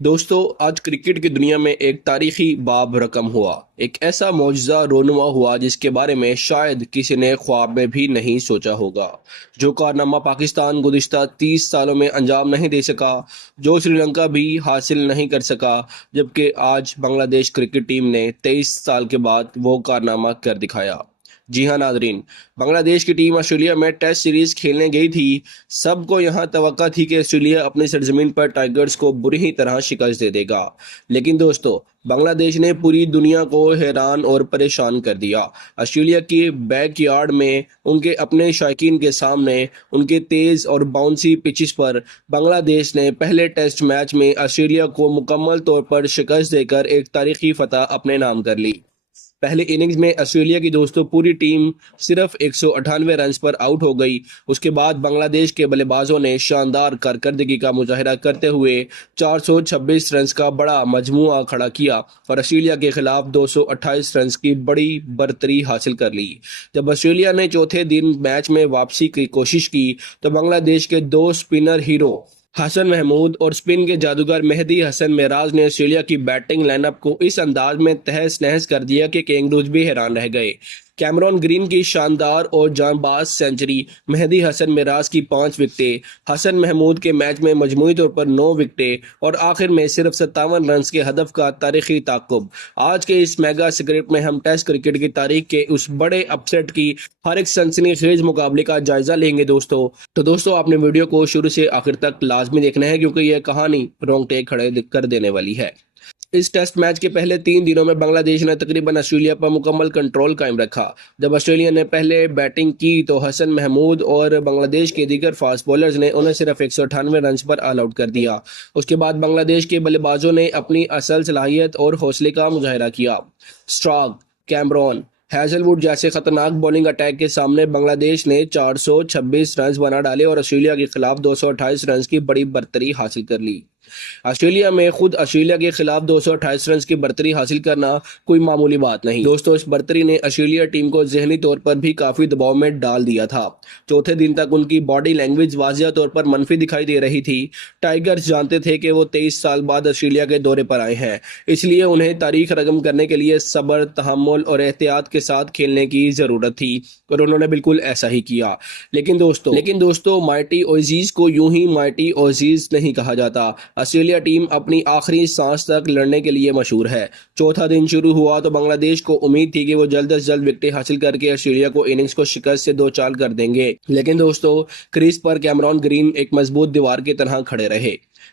दोस्तों, आज क्रिकेट की दुनिया में एक तारीखी बाब रकम हुआ। एक ऐसा मौजज़ा रोनुमा हुआ जिसके बारे में शायद किसी ने ख्वाब में भी नहीं सोचा होगा। जो कारनामा पाकिस्तान गुज़िश्ता 30 सालों में अंजाम नहीं दे सका, जो श्रीलंका भी हासिल नहीं कर सका, जबकि आज बांग्लादेश क्रिकेट टीम ने 23 साल के बाद वो कारनामा कर दिखाया। जी हाँ नाजरीन, बांग्लादेश की टीम ऑस्ट्रेलिया में टेस्ट सीरीज खेलने गई थी। सबको यहाँ तवक्का थी कि ऑस्ट्रेलिया अपनी सरजमीन पर टाइगर्स को बुरी ही तरह शिकस्त दे देगा। लेकिन दोस्तों, बांग्लादेश ने पूरी दुनिया को हैरान और परेशान कर दिया। ऑस्ट्रेलिया के बैकयार्ड में उनके अपने शायकीन के सामने उनके तेज और बाउंसी पिचेस पर बांग्लादेश ने पहले टेस्ट मैच में ऑस्ट्रेलिया को मुकम्मल तौर पर शिकस्त देकर एक तारीखी फतह अपने नाम कर ली। पहले इनिंग्स में ऑस्ट्रेलिया की दोस्तों पूरी टीम सिर्फ 198 रन पर आउट हो गई। उसके बाद बांग्लादेश के बल्लेबाजों ने शानदार कारकर्दगी का मुजाहिरा करते हुए 426 रन का बड़ा मजमूआ खड़ा किया और ऑस्ट्रेलिया के खिलाफ 228 रन की बड़ी बरतरी हासिल कर ली। जब ऑस्ट्रेलिया ने चौथे दिन मैच में वापसी की कोशिश की तो बांग्लादेश के दो स्पिनर हीरो हसन महमूद और स्पिन के जादूगर मेहदी हसन मिराज ने ऑस्ट्रेलिया की बैटिंग लाइनअप को इस अंदाज में तहस नहस कर दिया कि कैंगरूज भी हैरान रह गए। कैमरॉन ग्रीन की शानदार और जांबाज सेंचुरी, मेहदी हसन मिराज की 5 विकेटें, हसन महमूद के मैच में मजमूई तौर पर 9 विकेटें और आखिर में सिर्फ 57 रन के हदफ का तारीखी ताकुब। आज के इस मेगा स्क्रिप्ट में हम टेस्ट क्रिकेट की तारीख के उस बड़े अपसेट की हर एक सनसनीखेज मुकाबले का जायजा लेंगे दोस्तों। तो दोस्तों, आपने वीडियो को शुरू से आखिर तक लाजमी देखना है क्योंकि यह कहानी रोंगटे खड़े कर देने वाली है। इस टेस्ट मैच के पहले 3 दिनों में बांग्लादेश ने तकरीबन ऑस्ट्रेलिया पर मुकम्मल कंट्रोल कायम रखा। जब ऑस्ट्रेलिया ने पहले बैटिंग की तो हसन महमूद और बांग्लादेश के दीगर फास्ट बॉलर्स ने उन्हें सिर्फ 198 रन पर ऑल आउट कर दिया। उसके बाद बांग्लादेश के बल्लेबाजों ने अपनी असल सलाहियत और हौसले का मुजाहिरा किया। स्ट्राक, कैमरॉन, हैजलवुड जैसे खतरनाक बॉलिंग अटैक के सामने बांग्लादेश ने 426 रन बना डाले और ऑस्ट्रेलिया के खिलाफ 228 रन की बड़ी बरतरी हासिल कर ली। ऑस्ट्रेलिया के खिलाफ 228 रन की बर्तरी हासिल करना कोई मामूली बात नहीं दोस्तों। इस बर्तरी ने ऑस्ट्रेलिया टीम को जहनी तौर पर भी काफी दबाव में डाल दिया था। चौथे दिन तक उनकी बॉडी लैंग्वेज वाजिया तौर पर मनफी दिखाई दे रही थी। टाइगर्स जानते थे कि वो 23 साल बाद ऑस्ट्रेलिया के दौरे पर आए हैं, इसलिए उन्हें तारीख रकम करने के लिए सब्र, तहम्मुल और एहतियात के साथ खेलने की जरूरत थी और उन्होंने बिल्कुल ऐसा ही किया। लेकिन दोस्तों माइटी ऑजीज को यूं ही माइटी ऑजीज नहीं कहा जाता। ऑस्ट्रेलिया टीम अपनी आखिरी सांस तक लड़ने के लिए मशहूर है। चौथा दिन शुरू हुआ तो बांग्लादेश को उम्मीद थी कि वो जल्द से जल्द विकेटें हासिल करके ऑस्ट्रेलिया को इनिंग्स को शिकस्त से दो चाल कर देंगे। लेकिन दोस्तों, क्रीज पर कैमरॉन ग्रीन एक मजबूत दीवार की तरह खड़े रहे।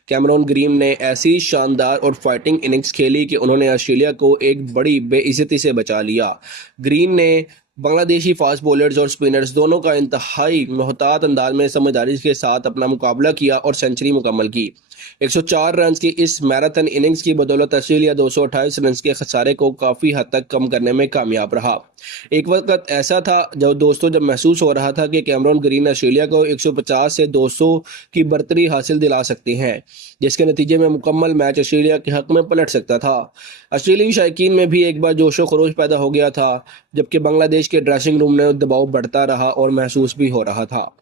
कैमरॉन ग्रीन ने ऐसी शानदार और फाइटिंग इनिंग्स खेली कि उन्होंने ऑस्ट्रेलिया को एक बड़ी बेइज्जती से बचा लिया। ग्रीन ने बांग्लादेशी फास्ट बॉलर्स और स्पिनर्स दोनों का इंतहाई मोहतात अंदाज में समझदारी के साथ अपना मुकाबला किया और सेंचुरी मुकम्मल की। 104 रन की इस मैराथन इनिंग्स की बदौलत ऑस्ट्रेलिया 228 रन के खसारे को काफ़ी हद तक कम करने में कामयाब रहा। एक वक्त ऐसा था जब महसूस हो रहा था कि कैमरॉन ग्रीन ऑस्ट्रेलिया को 150 से 200 की बर्तरी हासिल दिला सकते हैं, जिसके नतीजे में मुकम्मल मैच ऑस्ट्रेलिया के हक में पलट सकता था। ऑस्ट्रेलियाई शायकीन में भी एक बार जोशो खरोश पैदा हो गया था, जबकि बांग्लादेश के ड्रेसिंग रूम में दबाव बढ़ता रहा और महसूस भी हो रहा था।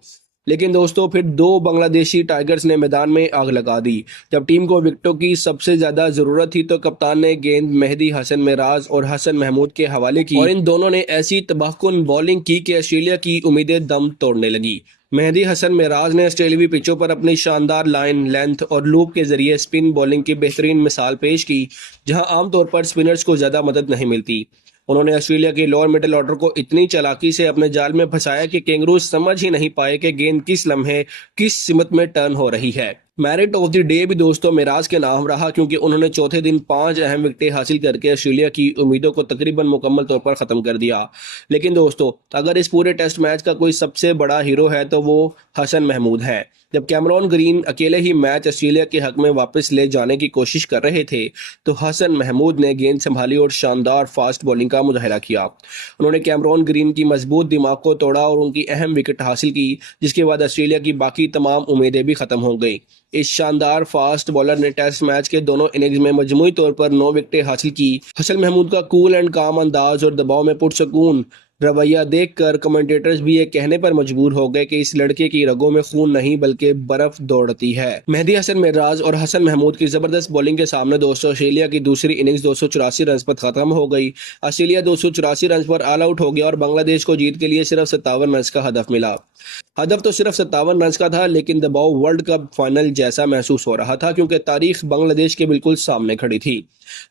लेकिन दोस्तों, फिर दो बांग्लादेशी टाइगर्स ने मैदान में आग लगा दी। जब टीम को विकेटों की सबसे ज्यादा जरूरत थी तो कप्तान ने गेंद मेहदी हसन मिराज और हसन महमूद के हवाले की और इन दोनों ने ऐसी तबाहकुन बॉलिंग की कि ऑस्ट्रेलिया की उम्मीदें दम तोड़ने लगी। मेहदी हसन मिराज ने ऑस्ट्रेलियावी पिचों पर अपनी शानदार लाइन, लेंथ और लूप के जरिए स्पिन बॉलिंग की बेहतरीन मिसाल पेश की, जहां आमतौर पर स्पिनर्स को ज्यादा मदद नहीं मिलती। उन्होंने ऑस्ट्रेलिया के लोअर मिडिल ऑर्डर को इतनी चालाकी से अपने जाल में फंसाया कि कैंगरूज समझ ही नहीं पाए कि गेंद किस लम्हे किस सिमत में टर्न हो रही है। मैरिट ऑफ द डे भी दोस्तों मिराज के नाम रहा, क्योंकि उन्होंने चौथे दिन 5 अहम विकेटें हासिल करके ऑस्ट्रेलिया की उम्मीदों को तकरीबन मुकम्मल तौर पर खत्म कर दिया। लेकिन दोस्तों, अगर इस पूरे टेस्ट मैच का कोई सबसे बड़ा हीरो है तो वो हसन महमूद है। जब कैमरॉन ग्रीन अकेले ही मैच ऑस्ट्रेलिया के हक में वापस ले जाने की कोशिश कर रहे थे तो हसन महमूद ने गेंद संभाली और शानदार फास्ट बॉलिंग का मुजाहिरा किया। उन्होंने कैमरॉन ग्रीन की मजबूत दिमाग को तोड़ा और उनकी अहम विकेट हासिल की, जिसके बाद ऑस्ट्रेलिया की बाकी तमाम उम्मीदें भी खत्म हो गई। इस शानदार फास्ट बॉलर ने टेस्ट मैच के दोनों इनिंग्स में मजमूई तौर पर 9 विकेटें हासिल की। हसन महमूद का कूल एंड काम अंदाज और दबाव में पुरसकून रवैया देखकर कमेंटेटर्स भी ये कहने पर मजबूर हो गए कि इस लड़के की रगों में खून नहीं बल्कि बर्फ दौड़ती है। मेहदी हसन मिराज और हसन महमूद की जबरदस्त बॉलिंग के सामने दोस्तों ऑस्ट्रेलिया की दूसरी इनिंग्स 284 रन पर खत्म हो गई। ऑस्ट्रेलिया 284 रन पर ऑल आउट हो गया और बांग्लादेश को जीत के लिए सिर्फ 57 रन का हदफ मिला। हदफ तो सिर्फ 57 रन का था, लेकिन दबाव वर्ल्ड कप फाइनल जैसा महसूस हो रहा था क्योंकि तारीख बांग्लादेश के बिल्कुल सामने खड़ी थी।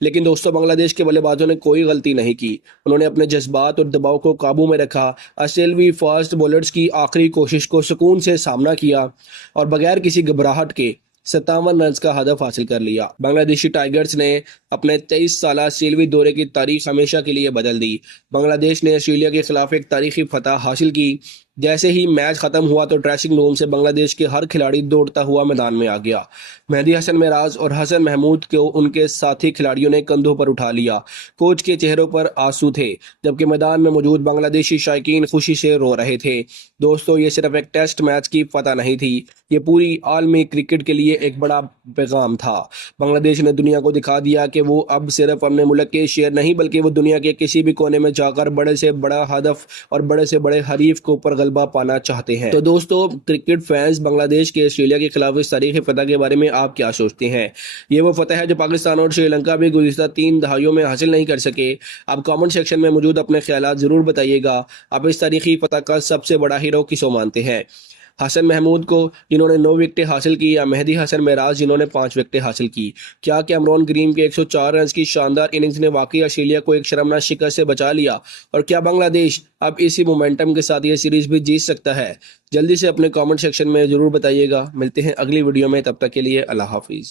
लेकिन दोस्तों बांग्लादेश के बल्लेबाजों ने कोई गलती नहीं की। उन्होंने अपने जज्बात और दबाव को काबू में रखा। ऑस्ट्रेलवी फास्ट बॉलर्स की आखिरी कोशिश को सुकून से सामना किया और बगैर किसी घबराहट के 57 रन का हदफ हासिल कर लिया। बांग्लादेशी टाइगर्स ने अपने 23 साला ऑस्ट्रेलवी दौरे की तारीख हमेशा के लिए बदल दी। बांग्लादेश ने ऑस्ट्रेलिया के खिलाफ एक तारीखी फतह हासिल की। जैसे ही मैच खत्म हुआ तो ड्रेसिंग रूम से बांग्लादेश के हर खिलाड़ी दौड़ता हुआ मैदान में आ गया। मेहदी हसन मिराज और हसन महमूद को उनके साथी खिलाड़ियों ने कंधों पर उठा लिया। कोच के चेहरों पर आंसू थे, जबकि मैदान में मौजूद बांग्लादेशी शायकीन खुशी से रो रहे थे। दोस्तों ये सिर्फ एक टेस्ट मैच की फतह नहीं थी, ये पूरी आलमी क्रिकेट के लिए एक बड़ा पैगाम था। बांग्लादेश ने दुनिया को दिखा दिया कि वो अब सिर्फ अपने मुल्क के शेर नहीं बल्कि वो दुनिया के किसी भी कोने में जाकर बड़े से बड़ा हदफ और बड़े से बड़े हरीफ के ऊपर गलबा पाना चाहते हैं। तो दोस्तों क्रिकेट फैंस बांग्लादेश के ऑस्ट्रेलिया के खिलाफ इस तारीखी फतह के बारे में आप क्या सोचते हैं? ये वो फतह है जो पाकिस्तान और श्रीलंका भी गुज़िश्ता 3 दहाइयों में हासिल नहीं कर सके। आप कमेंट सेक्शन में मौजूद अपने ख्यालात जरूर बताइएगा। आप इस तारीखी फतह का सबसे बड़ा हीरो किसको मानते हैं? हसन महमूद को जिन्होंने 9 विकेटें हासिल की या मेहदी हसन मिराज जिन्होंने 5 विकेटें हासिल की? क्या कैमरॉन ग्रीन के 104 रन की शानदार इनिंग्स ने वाकई ऑस्ट्रेलिया को एक शर्मनाक शिकस्त से बचा लिया? और क्या बांग्लादेश अब इसी मोमेंटम के साथ ये सीरीज भी जीत सकता है? जल्दी से अपने कमेंट सेक्शन में जरूर बताइएगा। मिलते हैं अगली वीडियो में, तब तक के लिए अल्लाह हाफिज़।